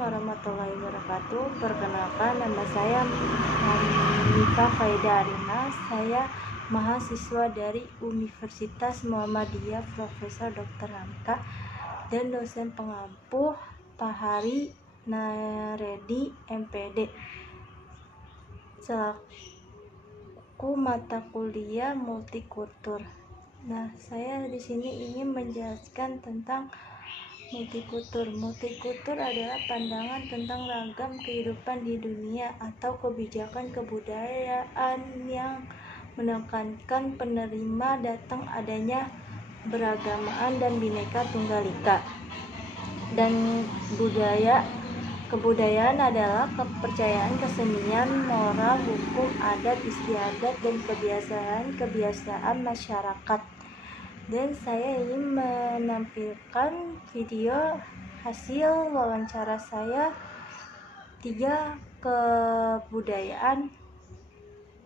Warahmatullahi wabarakatuh. Perkenalkan, nama saya Hanifah Faida Arina. Saya mahasiswa dari Universitas Muhammadiyah Profesor Dr. Hamka dan dosen pengampu Pak Hari Naredi MPD. Selaku mata kuliah multikultur. Nah, saya di sini ingin menjelaskan tentang multikultur. Multikultur adalah pandangan tentang ragam kehidupan di dunia atau kebijakan kebudayaan yang menekankan penerima datang adanya beragamaan dan bineka tunggal ika. Dan kebudayaan adalah kepercayaan, kesenian, moral, hukum, adat, istiadat, dan kebiasaan masyarakat. Dan saya ingin menampilkan video hasil wawancara saya 3 kebudayaan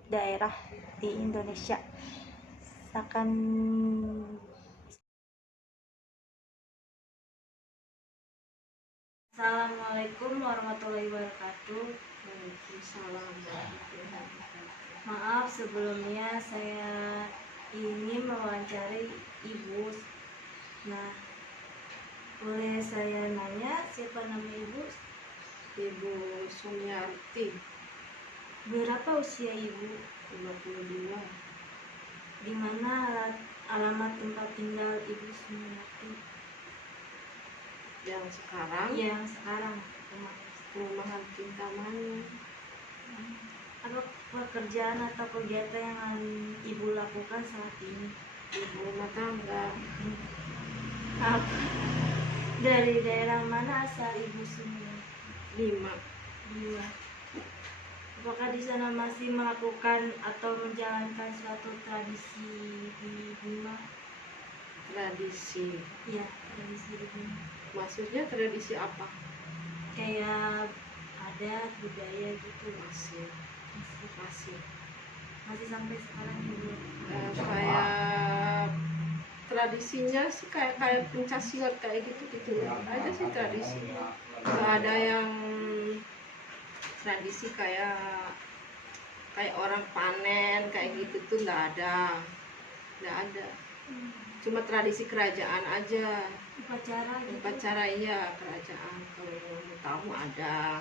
daerah di Indonesia. Assalamualaikum warahmatullahi wabarakatuh. Waalaikumsalam warahmatullahi wabarakatuh. Maaf sebelumnya, saya ingin mewawancari Ibu. Nah, boleh saya nanya siapa nama Ibu? Ibu Sumiarti, Berapa usia Ibu? 52. Di mana alamat tempat tinggal Ibu Sumiarti? Yang sekarang perumahan Kintamani. Apa pekerjaan atau kegiatan yang Ibu lakukan saat ini? Ibu rumah tangga. Apa? Dari daerah mana asal Ibu Sumiarti? 5. Apakah di sana masih melakukan atau menjalankan suatu tradisi di Bima? Tradisi. Iya, tradisi di Bima. Maksudnya tradisi apa? Kayak adat, budaya gitu. Masih sampai sekarang Ibu. Kayak tradisinya sih kayak pencaksilat kayak gitu aja sih tradisi. Nggak ada yang tradisi kayak orang panen kayak gitu tuh nggak ada. Cuma tradisi kerajaan aja. Upacara iya kerajaan. Kalau mau tahu ada.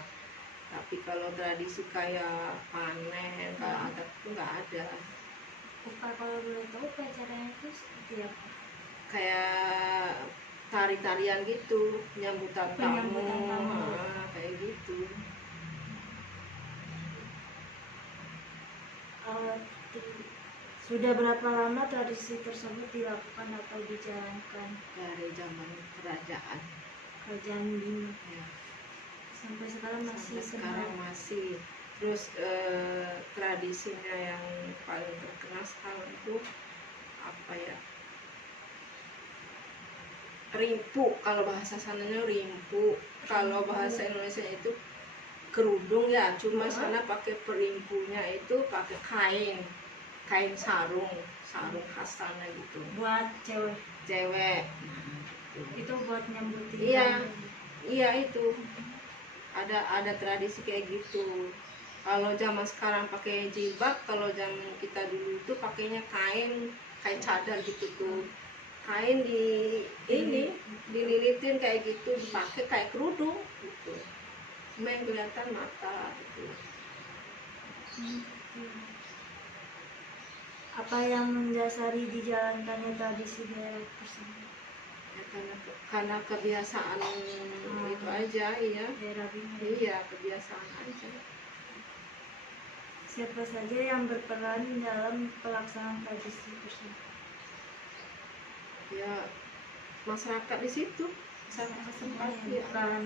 Tapi kalau tradisi kayak panen, kayak adat itu nggak ada. Kalau boleh tahu upacaranya itu seperti apa? Kayak tari-tarian gitu, penyambutan tamu. Kayak gitu. Sudah berapa lama tradisi tersebut dilakukan atau dijalankan? Dari zaman kerajaan Bima. Ya. Sampai sekarang masih. Terus tradisinya yang paling terkenal sekarang itu apa ya? Rimpu, kalau bahasa sananya rimpu. Kalau bahasa Indonesia itu kerudung ya, cuma sana pakai perimpunya itu pakai kain sarung khas sana gitu. Buat cewek. Itu buat nyambutin. Iya itu. Ada tradisi kayak gitu. Kalau zaman sekarang pakai jilbab, kalau zaman kita dulu itu pakainya kain cadar gitu tuh. Kain dililitin kayak gitu, dipakai kayak kerudung gitu. Cuma yang kelihatan mata gitu. Apa yang mendasari dijalankannya tradisi daerah tersebut? Ya, karena kebiasaan itu aja, iya. Daerah Bima. Iya, kebiasaan aja. Siapa saja yang berperan dalam pelaksanaan tradisi tersebut? Ya, masyarakat di situ. Masyarakat ya. Bukan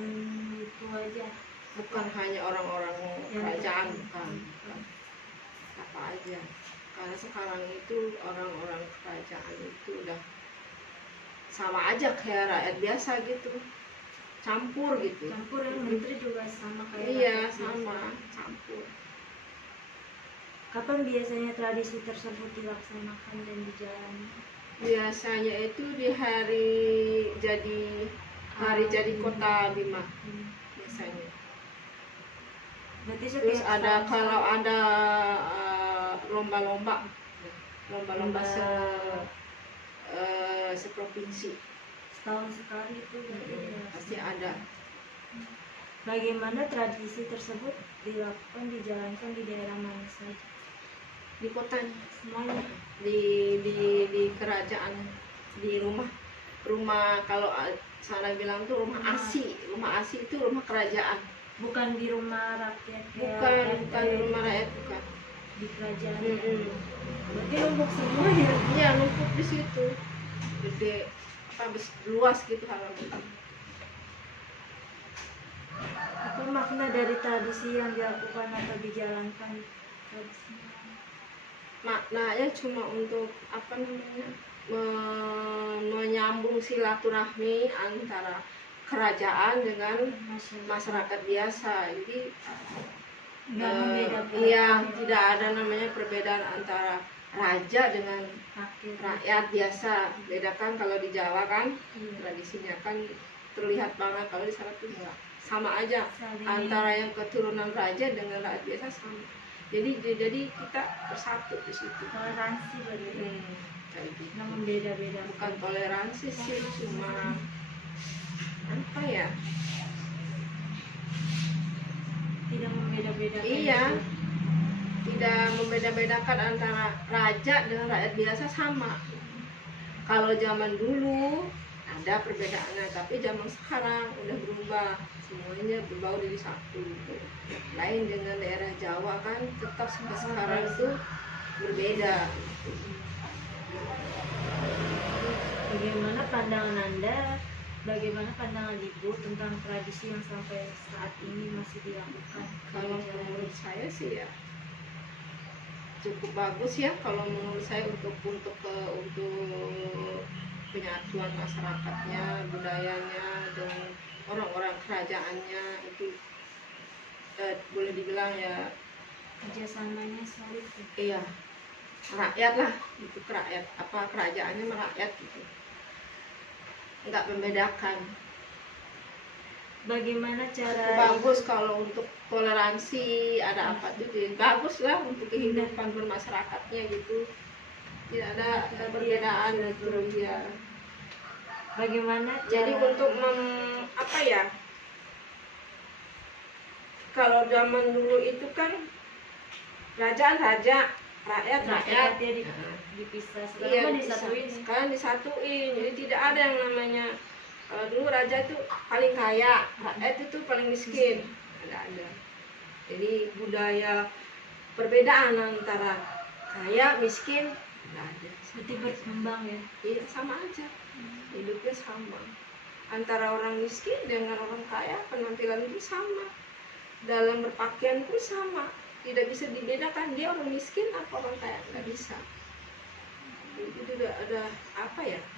itu aja. Bukan hanya orang-orang kerajaan, bukan. Apa aja. Karena sekarang itu orang-orang kerajaan itu udah sama aja kayak rakyat biasa gitu, campur gitu. Campur ya, menteri juga sama kayak. Iya, sama campur. Kapan biasanya tradisi tersebut dilaksanakan dan dijalani? Biasanya itu di hari jadi kota Bima biasanya. Berarti Terus setiap ada tahun kalau sekali. ada lomba-lomba Lomba seprovinsi setahun sekali itu berarti pasti dilakukan. ada. Bagaimana tradisi tersebut dilakukan, dijalankan di daerah mana saja? Di kotanya, Semuanya. di kerajaan, di rumah kalau sana bilang tuh rumah ASI itu rumah kerajaan. Bukan di rumah rakyat kayak Bukan RT, di rumah rakyat, bukan. di kerajaan. Mm-mm. Berarti numpuk semua ya. Iya, numpuk di situ, gede, luas gitu halaman. Apa makna dari tradisi yang dilakukan atau dijalankan tradisinya? Maknanya cuma untuk menyambung silaturahmi antara kerajaan dengan masyarakat biasa. Jadi Nggak membeda-bedakan. iya, tidak ada namanya perbedaan antara raja dengan rakyat biasa. Bedakan kalau di Jawa kan tradisinya kan terlihat banget, kalau di sana tuh enggak, sama aja. Antara yang keturunan raja dengan rakyat biasa sama. Jadi kita bersatu di situ. Toleransi berarti. Kayak gitu. Nggak membeda-bedakan. Bukan toleransi sih, cuma apa ya? Tidak membeda-bedakan. Iya. Tidak membeda-bedakan antara raja dengan rakyat biasa, sama. Kalau zaman dulu ada perbedaannya, tapi zaman sekarang udah berubah, semuanya berbau jadi satu. Lain dengan daerah Jawa kan tetap sampai sekarang itu berbeda. Bagaimana pandangan Ibu tentang tradisi yang sampai saat ini masih dilakukan? Kalau menurut saya sih ya cukup bagus ya, kalau menurut saya untuk penyatuan masyarakatnya, budayanya, dan orang-orang kerajaannya itu boleh dibilang ya Kerjasamanya solid. iya, rakyat lah, itu kerajaannya merakyat gitu, nggak membedakan. Bagaimana cara Bagus kalau untuk toleransi, ada apa tuh, bagus lah untuk kehidupan bermasyarakatnya gitu, tidak ada perbedaan gitu ya. Bagaimana Jadi cara untuk kalau zaman dulu itu kan kerajaan raja, rakyat rakyat, dipisah, iya, sekarang disatuin. sekarang disatuin. Jadi tidak ada yang namanya dulu raja itu paling kaya, rakyat itu paling miskin, ada. Jadi budaya perbedaan antara kaya miskin nggak ada. Seperti berkembang ya. Iya, sama aja, hidupnya sama. Antara orang miskin dengan orang kaya penampilan itu sama, dalam berpakaian pun sama, tidak bisa dibedakan dia orang miskin apa orang kaya, nggak bisa. Itu udah ada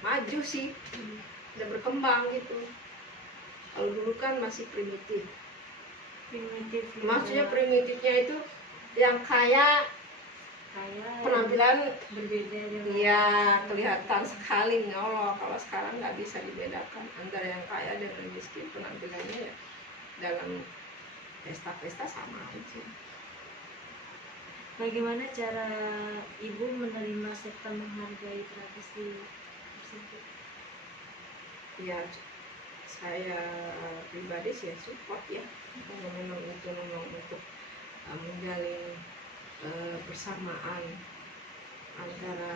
maju sih, udah berkembang gitu. Kalau dulu kan masih primitif. Maksudnya primitifnya itu yang kaya penampilan berbeda. Iya, kelihatan sekali nyolok. Kalau sekarang nggak bisa dibedakan antara yang kaya dengan miskin, penampilannya ya dalam pesta-pesta sama aja. Bagaimana cara Ibu menerima serta menghargai tradisi tersebut? Ya, saya pribadi sih support ya, memang untuk menjalin persamaan antara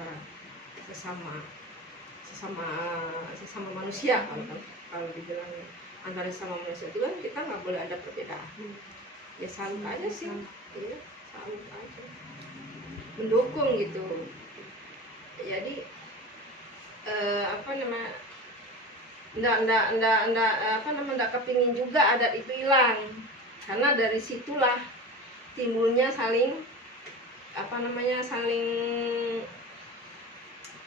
sesama manusia. Kalau dibilang antara sesama manusia itu kan kita nggak boleh ada perbedaan, ya salut aja sih, ya salut aja, mendukung gitu. Jadi nggak kepingin juga adat itu hilang, karena dari situlah timbulnya saling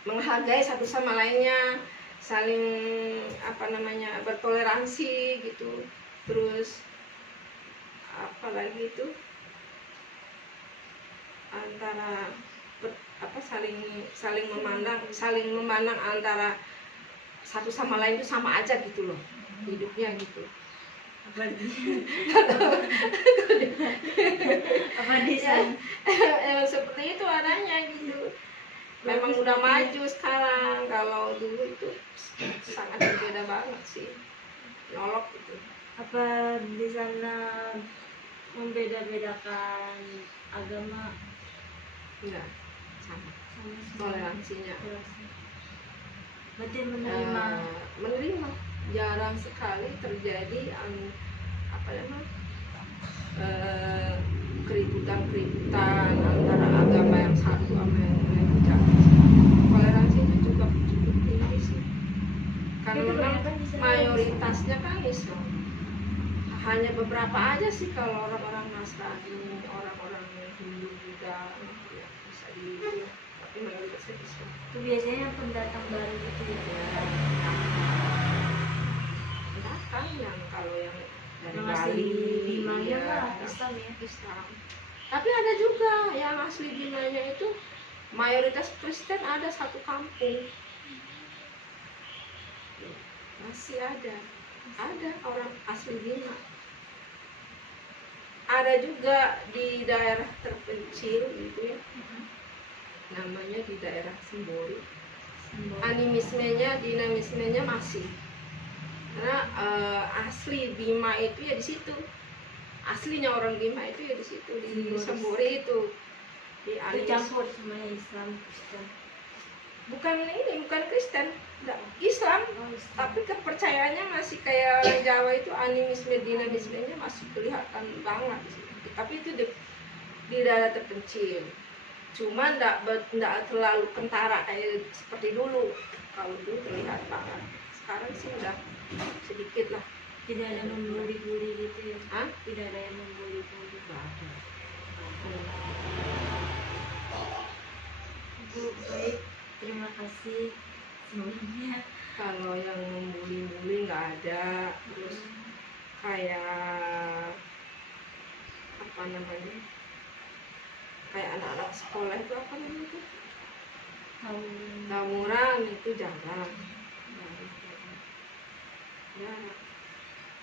menghargai satu sama lainnya, saling bertoleransi gitu. Terus apalagi itu antara saling memandang antara satu sama lain itu sama aja gitu loh hidupnya gitu. Apa di apa di sana? Emang seperti itu adanya gitu. Memang udah maju sekarang. Kalau dulu itu sangat berbeda banget sih, nyolok gitu. Apa di sana membeda-bedakan agama? Enggak sama, Sama semua? toleransinya Toleransi. Berarti menerima. menerima. Jarang sekali terjadi apa namanya keributan antara agama yang satu sama yang tidak. Toleransi itu cukup tinggi sih, karena Itu memang kebanyakan di sana mayoritasnya kan Islam. Hanya beberapa aja sih kalau orang-orang Nasrani, orang-orang Hindu juga ya bisa di, tapi mayoritasnya Islam. itu biasanya yang pendatang baru gitu ya. Pendatang yang kalau yang dari Yang Bali, asli Bimanya ya, mah Islam ya. Islam. Tapi ada juga yang asli Bimanya itu mayoritas Kristen, ada satu kampung. Masih ada orang asli Bima. Ada juga di daerah terpencil gitu ya, namanya di daerah Sembori. Animismenya, dinamismenya masih, karena asli Bima itu ya di situ, aslinya orang Bima itu ya di situ, di Sembori itu. Di Itu campur semuanya Islam Kristen. bukan Kristen, enggak, Islam. Oh, Islam. Tapi kepercayaannya masih kayak orang Jawa itu, animisme dinamismenya masih kelihatan banget sih. Tapi itu di daerah terpencil. Cuma enggak terlalu kentara kayak seperti dulu. Kalau dulu terlihat banget. Sekarang sih udah sedikit lah. Tidak ada membuli-buli gitu ya. Hah? Tidak ada yang membuli-buli. Enggak ada. Bu, baik, terima kasih sebelumnya. Kalau yang membuli-buli nggak ada. Terus kayak apa namanya, kayak anak-anak sekolah itu apa namanya itu, tawuran itu jarang. Ya,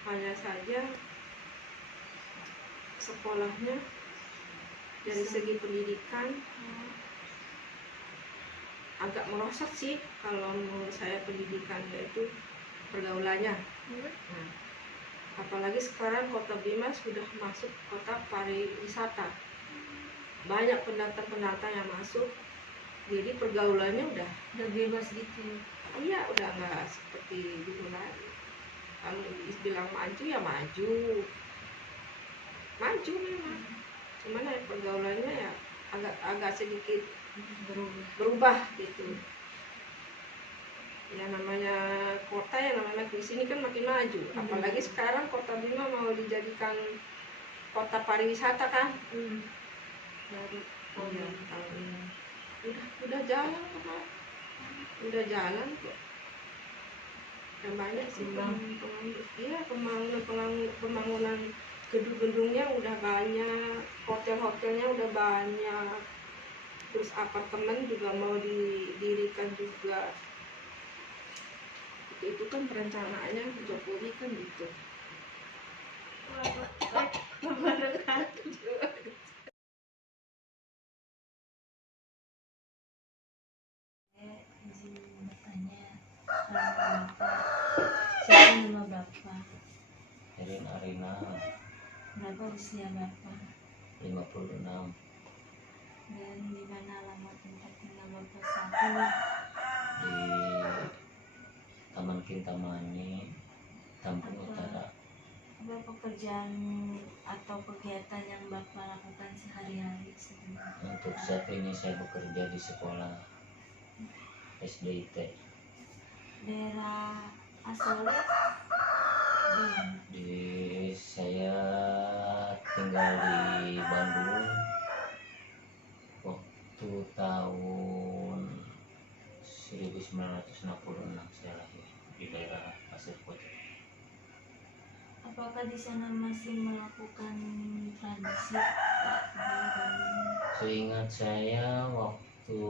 hanya saja sekolahnya dari segi pendidikan agak merosot sih kalau menurut saya. Pendidikannya itu pergaulannya. Nah, apalagi sekarang kota Bima sudah masuk kota pariwisata, banyak pendatang yang masuk, jadi pergaulannya udah bebas gitu. iya, udah nggak seperti dulu lagi. Kalau bilang maju ya maju memang, cuman ya pergaulannya ya agak sedikit berubah gitu. Ya namanya kota, ya namanya di sini kan makin maju. Apalagi sekarang kota Bima mau dijadikan kota pariwisata kan. Baru iya, tahun ini udah jalan kok. Udah jalan kok. Yang banyak sih pembangunan gedung-gedungnya udah banyak, hotel-hotelnya udah banyak, terus apartemen juga mau didirikan juga. Itu kan perencanaannya Jokowi kan gitu. Izin bertanya, siapa nama Bapak? Erin Arina, Berapa usia Bapak? 56, Dan di mana alamat tempat tinggal Bapak saat di Taman Kintamani, Tampung Utara. Apa pekerjaan atau kegiatan yang Bapak lakukan sehari-hari sebenarnya? Untuk saat ini saya bekerja di sekolah SDIT. Daerah asalnya di mana? Saya tinggal di Bandung waktu tahun 1966 saya lahir di daerah Pasir Koja. Apakah di sana masih melakukan tradisi keagamaan? Seingat saya waktu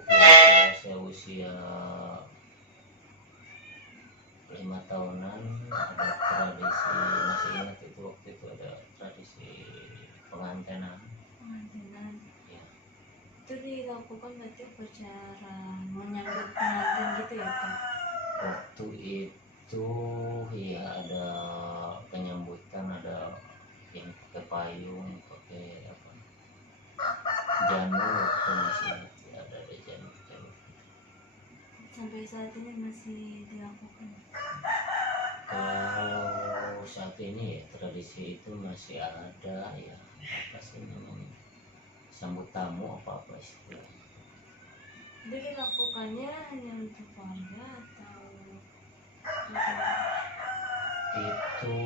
kira-kira saya usia 5 tahunan ada tradisi, masih ingat itu waktu itu ada tradisi pengantenan. pengantinan. Ya, Itu dilakukan berarti upacara menyambut pengantin gitu ya Pak? waktu itu ya ada penyambutan, ada yang pakai payung, pakai apa, janur, waktu masih ingat ya, ada janur. Sampai saat ini masih dilakukan. Kalau saat ini ya tradisi itu masih ada ya, apa sih namanya, sambut tamu apa istilahnya. Itu dilakukannya hanya untuk keluarga atau bagaimana? Itu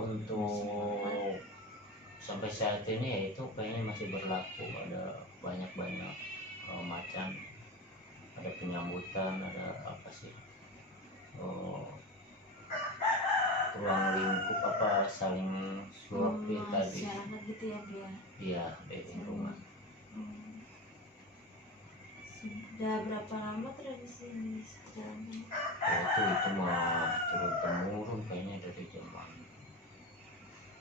untuk sampai saat ini ya itu kayaknya masih berlaku, ada banyak macam, ada penyambutan, ada apa sih, ruang lingkup apa saling suapin tadi. Masyarakat gitu ya biar. Iya, di lingkungan. Sudah berapa lama tradisi ini jalankan? Itu mah turun temurun kayaknya dari zaman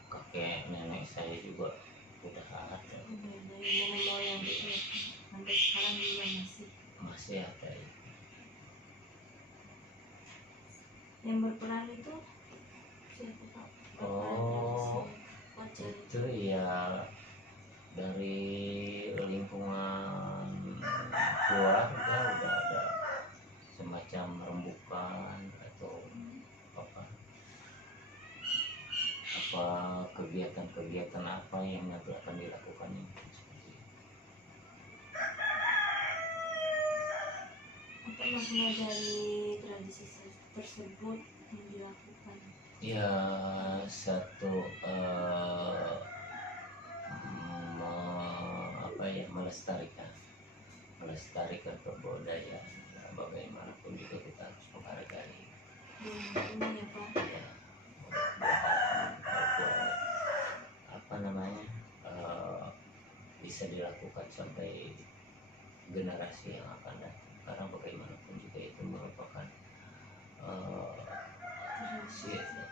kakek nenek saya juga udah ada, Udah dari nenek moyang gitu ya. Sampai sekarang juga masih ada ya. yang berperan itu siapa Pak? Oh, Wajah itu ya dari lingkungan keluarga udah ada semacam rembukan atau apa kegiatan apa yang nanti akan dilakukan seperti itu. apa makna dari tradisi tersebut yang dilakukan? Ya satu apa ya, melestarikan kebudayaan. Nah, bagaimanapun juga kita harus menghargai Ini ya Pak. ya, buat apa namanya, bisa dilakukan sampai generasi yang akan datang, karena bagaimanapun juga itu merupakan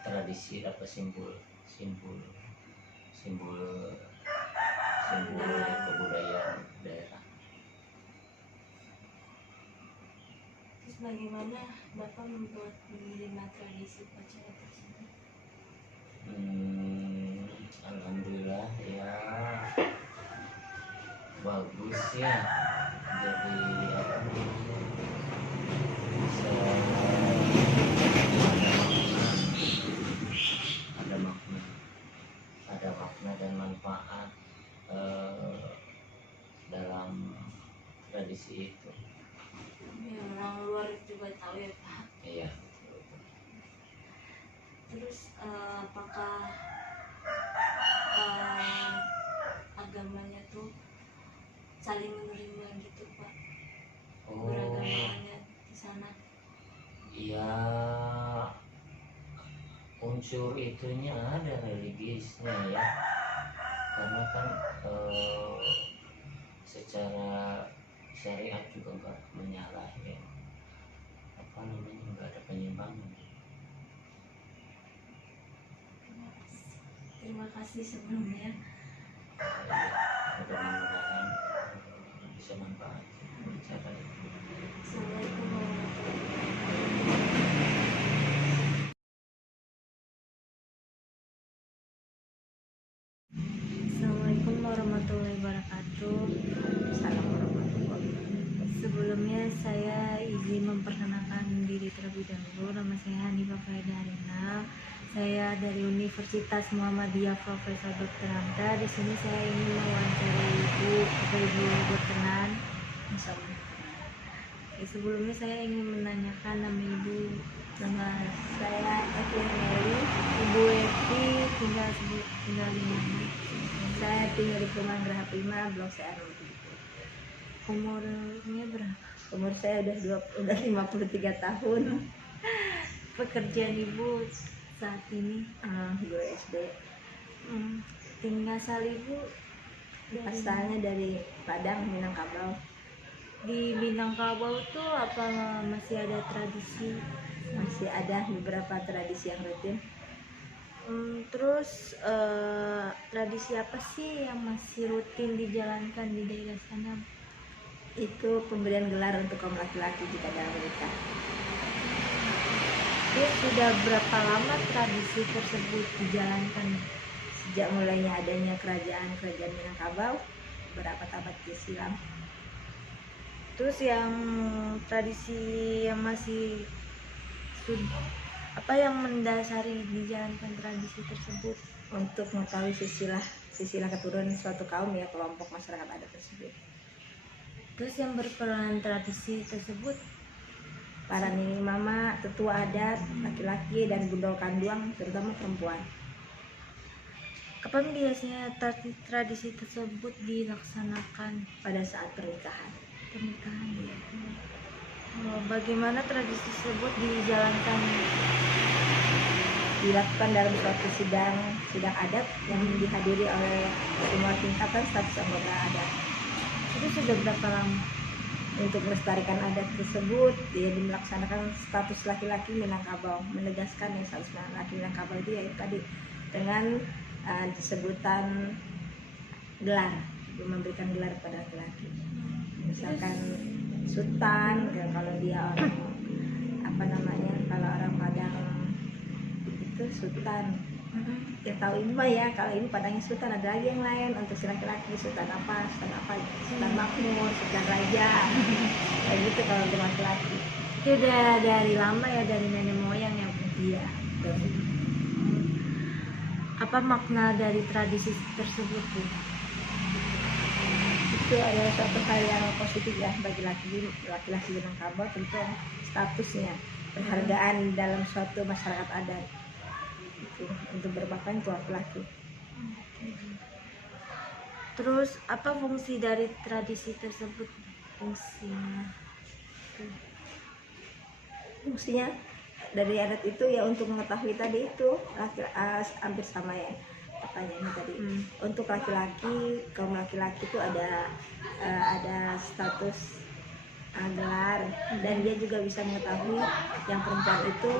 tradisi apa simbol kebudayaan daerah. Terus bagaimana Bapak membuat menerima tradisi upacara tersebut? Alhamdulillah ya, bagus ya, jadi apa, bisa ada makna dan manfaat dalam tradisi itu. Ya, orang luar juga tahu ya Pak. Iya. Terus apakah agamanya tuh saling menerima gitu Pak? Oh, Beragamaannya di sana? ya unsur itunya ada religiusnya ya, karena kan secara syariat juga nggak menyalahi apa namanya, nggak ada penyimpangan. Terima kasih sebelumnya. Ya, mudah-mudahan bisa manfaat cara itu. Assalamualaikum warahmatullahi Assalamualaikum warahmatullahi wabarakatuh. Sebelumnya saya izin memperkenalkan diri terlebih dahulu. Nama saya Hanifah Faida Arina. Saya dari Universitas Muhammadiyah Profesor Dr. Hamka. Di sini saya ingin mewawancarai Ibu berkenan. Sebelumnya saya ingin menanyakan nama Ibu. Nama saya Eti Meli. Ibu Eti tinggal di mana? Saya tinggal di Perumahan Geraha Prima, Blok CR. Umurnya berapa? Umur saya udah 53 tahun. Pekerjaan Ibu saat ini? Guru SD. Tinggal Ibu Asalnya dari Padang, Minangkabau. di Minangkabau tuh apa masih ada tradisi Masih ada beberapa tradisi yang rutin. Terus tradisi apa sih yang masih rutin dijalankan di daerah sana? Itu pemberian gelar untuk kaum laki-laki jika dalam menikah. Terus sudah berapa lama tradisi tersebut dijalankan? Sejak mulainya adanya kerajaan Minangkabau beberapa abad silam. Terus yang tradisi yang masih apa yang mendasari dijalankan tradisi tersebut? Untuk mengetahui silsilah keturunan suatu kaum ya, kelompok masyarakat adat tersebut. Terus yang berperan tradisi tersebut? Para nini mama, tetua adat, laki-laki dan gundul kanduang, terutama perempuan. Kapan biasanya tradisi tersebut dilaksanakan? Pada saat pernikahan. Ya. Bagaimana tradisi tersebut dijalankan? Dilakukan dalam suatu sidang adat yang dihadiri oleh semua tingkatan status anggota adat. Itu sudah berapa lama? Untuk melestarikan adat tersebut, dia melaksanakan status laki-laki Minangkabau, menegaskan yang status laki Minangkabau itu yaitu tadi dengan disebutan gelar, memberikan gelar pada laki-laki. Misalkan sultan, ya, kalau dia orang kalau orang Padang itu sultan. Ya tahu ini mah ya, kalau ini Padangnya sultan, ada lagi yang lain untuk si laki-laki, sultan apa, sultan makmur, sultan raja. Kayak gitu kalau untuk laki-laki. Itu udah dari lama ya, dari nenek moyang ya Bu? Iya. Apa makna dari tradisi tersebut Bu? Itu adalah suatu hal yang positif ya bagi laki-laki Minangkabau, tentu statusnya, penghargaan dalam suatu masyarakat adat itu untuk berpakaian untuk laki-laki. Terus apa fungsi dari tradisi tersebut? Fungsinya dari adat itu ya untuk mengetahui tadi itu hampir sama ya pertanyaannya tadi. Untuk laki-laki, kaum laki-laki itu ada status gelar, dan dia juga bisa mengetahui yang perempuan itu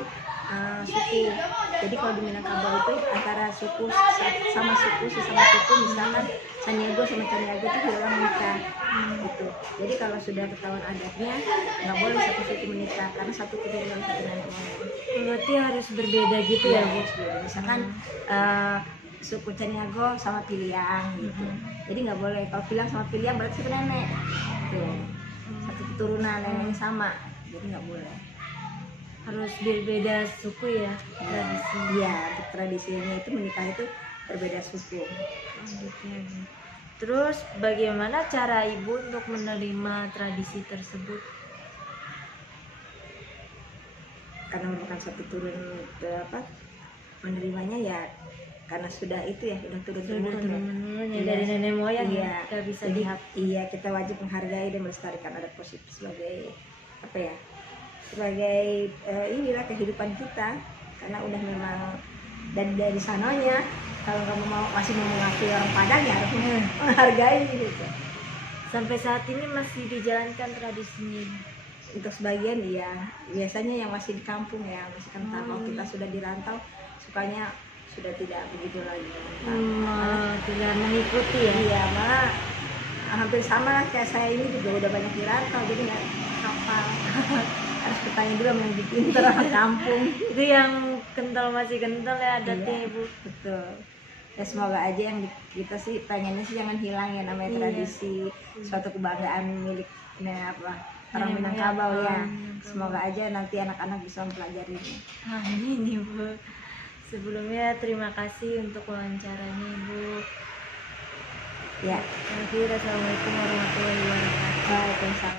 suku. Jadi kalau di Minangkabau itu antara suku sama suku, misalkan Caniago sama Caniago itu hilang menikah gitu. Jadi kalau sudah ketahuan adatnya nggak boleh satu suku menikah karena satu keturunan satu nenek moyang. Berarti harus berbeda gitu ya Bu? Misalkan suku Caniago sama Piliang gitu. Jadi nggak boleh, kalau Piliang sama Piliang berarti satu nenek tuh, satu keturunan neneknya sama, jadi nggak boleh. Harus berbeda suku ya tradisi. Iya, untuk tradisinya itu menikah itu berbeda suku. Gitu ya Bu. Terus bagaimana cara Ibu untuk menerima tradisi tersebut? Karena merupakan satu turun menerimanya ya karena sudah itu ya, udah turun-temurun ya, dari nenek moyang ya. Kita bisa Jadi, lihat. iya, kita wajib menghargai dan melestarikan adat positif sebagai apa ya? Sebagai inilah kehidupan kita, karena udah memang dari sananya. Kalau kamu masih mau mengakui orang Padang ya harus menghargai gitu. Sampai saat ini masih dijalankan tradisinya. Untuk sebagian iya, biasanya yang masih di kampung ya, masih kental. Kalau kita sudah dirantau, sukanya sudah tidak begitu lagi. Tidak mengikuti ya? Iya, malah hampir sama kayak saya ini juga udah banyak dirantau, jadi nggak hafal. Harus bertanya dulu sama yang pintar orang kampung. Itu yang masih kental ya adatnya Iya, Ibu. betul. Ya semoga aja yang kita sih pengennya sih jangan hilang ya, namanya tradisi, suatu kebanggaan milik orang Minangkabau ya. Semoga aja nanti anak-anak bisa mempelajarinya. Amin Ibu. Sebelumnya terima kasih untuk wawancaranya Ibu. Ya. Assalamualaikum warahmatullahi wabarakatuh. Waalaikumsalam.